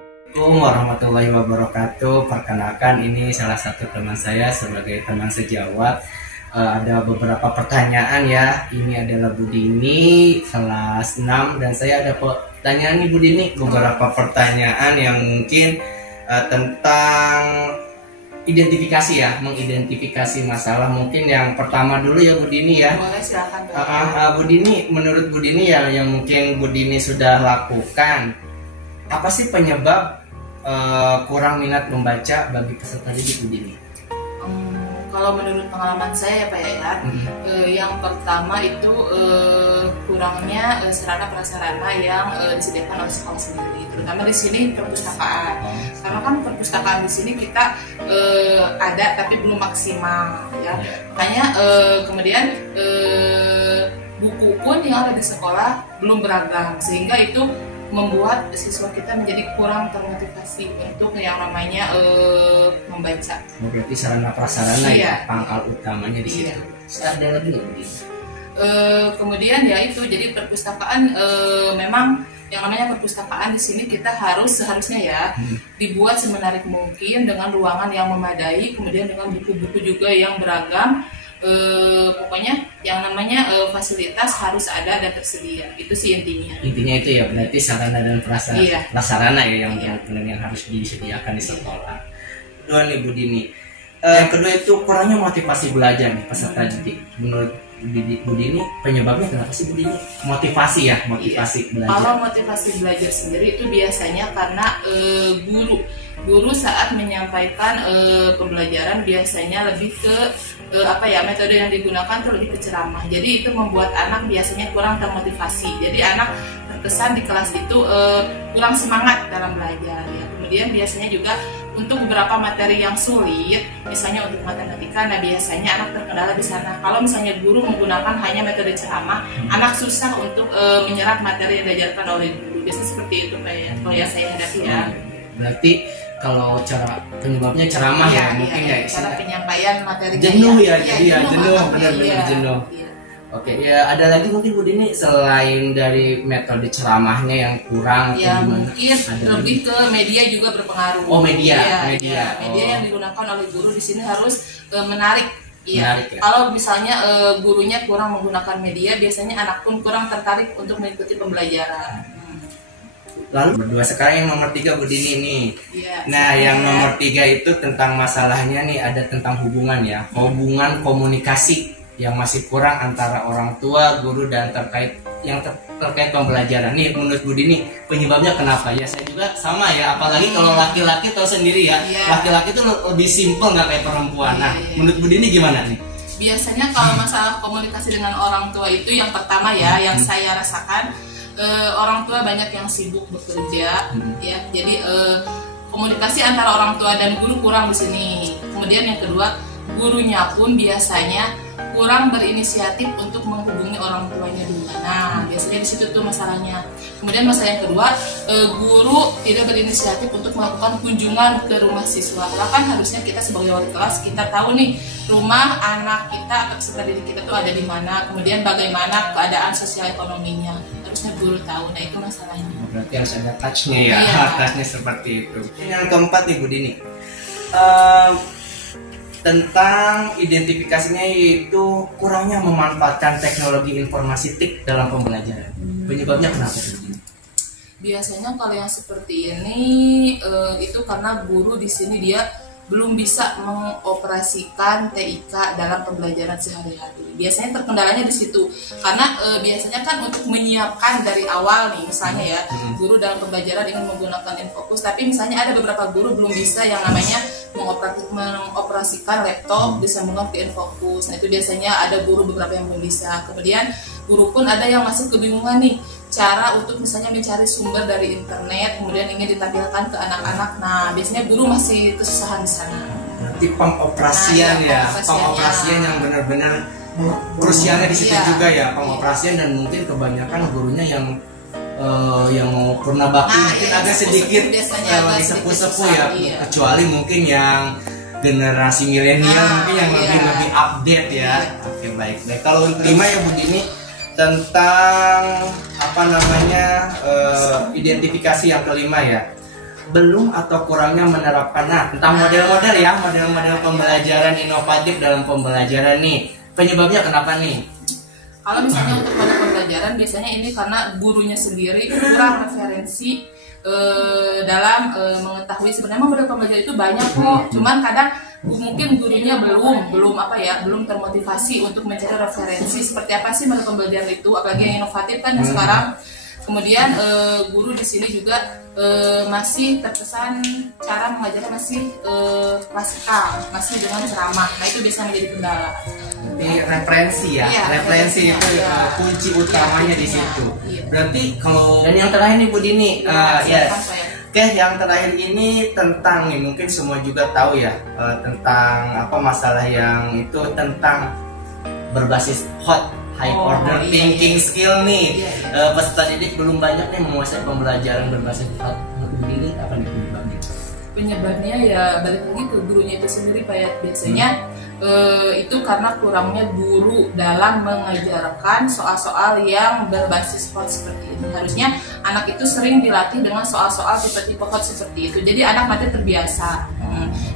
Assalamualaikum warahmatullahi wabarakatuh. Perkenalkan, ini salah satu teman saya sebagai teman sejawat. Ada beberapa pertanyaan ya. Ini adalah Budini kelas 6 dan saya ada pertanyaan nih Budini, beberapa pertanyaan yang mungkin tentang identifikasi ya, mengidentifikasi masalah. Mungkin yang pertama dulu ya Budini ya. Boleh, silakan. Budini, menurut Budini ya yang mungkin Budini sudah lakukan, apa sih penyebab kurang minat membaca bagi peserta didik Budini? Kalau menurut pengalaman saya ya Pak ya, yang pertama itu kurangnya sarana prasarana yang disediakan oleh sekolah sendiri, terutama di sini perpustakaan. Karena kan perpustakaan di sini kita ada tapi belum maksimal ya. Makanya kemudian buku pun yang ada di sekolah belum beragam, sehingga itu membuat siswa kita menjadi kurang termotivasi untuk yang namanya membaca. Berarti sarana prasarana ya, pangkal utamanya di situ. Ada lagi nggak Budini? Kemudian ya itu, jadi perpustakaan memang yang namanya perpustakaan di sini kita seharusnya ya dibuat semenarik mungkin dengan ruangan yang memadai, kemudian dengan buku-buku juga yang beragam. Pokoknya yang namanya fasilitas harus ada dan tersedia, itu sih intinya itu ya. Berarti sarana dan prasarana ya yang benar-benar yang harus disediakan di sekolah. Kedua nih Budini, kedua itu kurangnya motivasi belajar nih peserta didik. Menurut Budini penyebabnya kenapa sih Budini? Motivasi belajar. Kalau motivasi belajar sendiri itu biasanya karena guru saat menyampaikan pembelajaran biasanya lebih ke metode yang digunakan tuh lebih ke ceramah. Jadi itu membuat anak biasanya kurang termotivasi. Jadi anak terkesan di kelas itu kurang semangat dalam belajar ya. Kemudian biasanya juga untuk beberapa materi yang sulit, misalnya untuk matematika, nah biasanya anak terkendala di sana. Kalau misalnya guru menggunakan hanya metode ceramah, anak susah untuk menyerap materi yang diajarkan oleh guru. Biasanya seperti itu kalau ya saya hadapi ya. Berarti kalau cara penyebabnya ceramah mungkin cara penyampaian materi jenuh benar-benar jenuh. Oke, ya ada lagi mungkin Budini selain dari metode ceramahnya yang kurang ya, mungkin lebih ke media juga berpengaruh. Media yang digunakan oleh guru di sini harus menarik. Menarik, ya. Kalau misalnya gurunya kurang menggunakan media, biasanya anak pun kurang tertarik untuk mengikuti pembelajaran. Lalu berdua sekarang yang nomor 3 Budini nih. Nah yang nomor 3 itu tentang masalahnya nih, ada tentang hubungan ya, hubungan komunikasi yang masih kurang antara orang tua, guru dan terkait pembelajaran. Nih menurut Budini penyebabnya kenapa? Ya saya juga sama ya, apalagi kalau laki-laki tahu sendiri ya, laki-laki itu lebih simpel nggak kayak perempuan. Nah menurut Budini gimana nih? Biasanya kalau masalah komunikasi dengan orang tua itu yang pertama ya, yang saya rasakan orang tua banyak yang sibuk bekerja ya, jadi komunikasi antara orang tua dan guru kurang di sini. Kemudian yang kedua, gurunya pun biasanya kurang berinisiatif untuk menghubungi orang tuanya dulu. Nah biasanya di situ tuh masalahnya. Kemudian masalah yang kedua, guru tidak berinisiatif untuk melakukan kunjungan ke rumah siswa. Bahkan harusnya kita sebagai wali kelas kita tahu nih rumah anak kita atau peserta didik kita tuh ada di mana, kemudian bagaimana keadaan sosial ekonominya, harusnya guru tahu. Nah itu masalahnya. Berarti harus ada touch-nya ya, touch-nya seperti itu. Yang keempat nih Budini, tentang identifikasinya yaitu kurangnya memanfaatkan teknologi informasi TIK dalam pembelajaran. Penyebabnya kenapa Budini? Biasanya kalau yang seperti ini itu karena guru di sini dia belum bisa mengoperasikan TIK dalam pembelajaran sehari-hari. Biasanya terkendalanya di situ, karena biasanya kan untuk menyiapkan dari awal nih, misalnya ya, guru dalam pembelajaran ingin menggunakan Infocus, tapi misalnya ada beberapa guru belum bisa yang namanya mengoperasikan laptop disambungkan ke Infocus. Nah itu biasanya ada guru beberapa yang belum bisa. Kemudian guru pun ada yang masih kebingungan nih cara untuk misalnya mencari sumber dari internet, kemudian ingin ditampilkan ke anak-anak. Nah biasanya guru masih kesusahan di sana. Berarti pengoperasian pengoperasian yang benar-benar krusialnya di situ juga ya, pengoperasian. Dan mungkin kebanyakan gurunya yang purna bakti mungkin agak sedikit lagi sepuh-sepuh ya, kecuali mungkin yang generasi milenial mungkin yang lebih update ya. Oke, baik. Kalau 5 ya Budini, tentang identifikasi yang kelima ya, belum atau kurangnya menerapkan tentang model-model ya, model-model pembelajaran inovatif dalam pembelajaran nih. Penyebabnya kenapa nih? Kalau misalnya untuk model pembelajaran biasanya ini karena gurunya sendiri kurang referensi dalam mengetahui sebenarnya model pembelajaran itu banyak kok. Cuman kadang mungkin gurunya belum termotivasi untuk mencari referensi seperti apa sih model pembelajaran itu, apalagi yang inovatif kan yang sekarang. Kemudian guru di sini juga masih terkesan cara mengajarnya masih klasikal, masih dengan ceramah. Nah itu bisa menjadi kendala. Jadi referensi ya, referensi itu kunci utamanya di situ. Berarti kalau dan yang terakhir nih Bu Dini, Oke, yang terakhir ini tentang nih mungkin semua juga tahu ya tentang apa masalah yang itu tentang berbasis hot high order thinking skill nih. Peserta didik belum banyak nih menguasai pembelajaran berbasis hot. Ini apa nih penyebabnya? Penyebabnya ya balik lagi ke gurunya itu sendiri Pak ya. Biasanya itu karena kurangnya guru dalam mengajarkan soal-soal yang berbasis hot seperti ini. Harusnya anak itu sering dilatih dengan soal-soal tipe-tipe hot seperti itu. Jadi anak nanti terbiasa.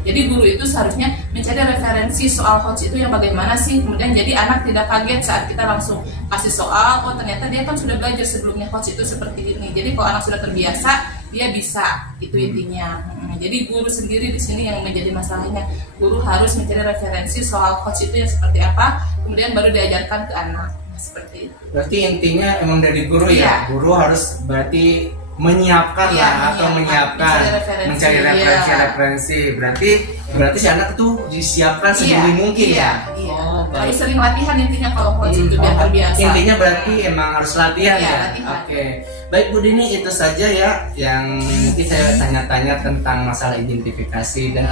Jadi guru itu seharusnya mencari referensi soal hot itu yang bagaimana sih. Kemudian jadi anak tidak kaget saat kita langsung kasih soal. Oh ternyata dia kan sudah belajar sebelumnya hot itu seperti ini. Jadi kalau anak sudah terbiasa dia bisa, itu intinya. Jadi guru sendiri di sini yang menjadi masalahnya. Guru harus mencari referensi soal coach itu yang seperti apa, kemudian baru diajarkan ke anak. Seperti itu. Berarti intinya emang dari guru ya. Guru harus berarti menyiapkan menyiapkan mencari referensi. Berarti si anak itu disiapkan sedini mungkin ya. Harus sering latihan intinya kalau coach itu biar terbiasa. Intinya berarti emang harus latihan ya. Latihan. Baik Bu Dini, itu saja ya yang mungkin saya tanya-tanya tentang masalah identifikasi dan